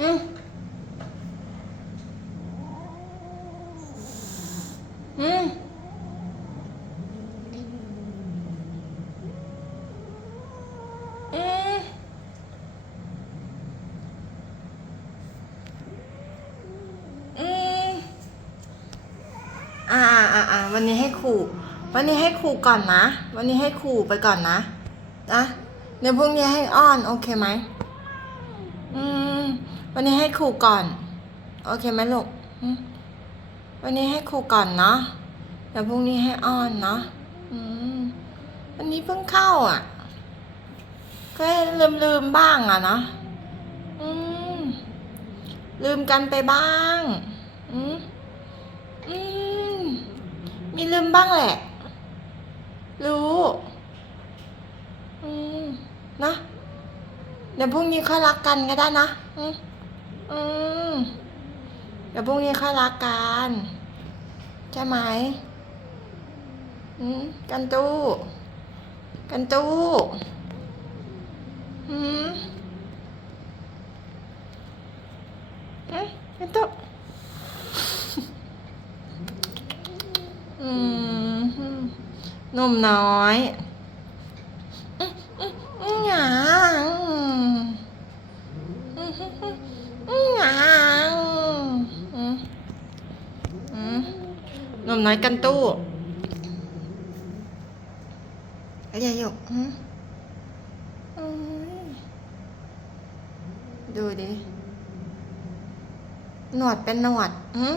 อืมอืมอืมอือ่าอ่าอ่าวันนี้ให้ครูวันนี้ให้ครูก่อนนะ วันนี้ให้ครูไปก่อนนะนะเดี๋ยวพรุ่งนี้ให้อ้อน โอเคไหม วันนี้ให้ขู่ก่อน โอเคไหมลูกอืมวันนี้ให้ขู่ก่อนเนาะเดี๋ยวพรุ่งนี้ให้อ้อนเนาะอืมวันนี้เพิ่งเข้าอะก็ลืมลืมๆบ้างอะเนาะอืมลืมกันไปบ้างอืมอืมมีลืมบ้างแหละ รู้อืมนะเดี๋ยวพรุ่งนี้ค่อยรักกันก็ได้นะอืม อืมเดี๋ยวพรุ่งนี้ค่อยรักกันใช่ไหมอืมกันตู้ กันตู้อืมอ๊ะกันตู้อืมหนุ่มน้อยอื้ออื้ออื้อหยางอื้ออื้ออื้อหยางอืมอืมห นมน้อยกันตู้อะไรอยู่อืมอืมดูดิ หนวดเป็นหนวดอือ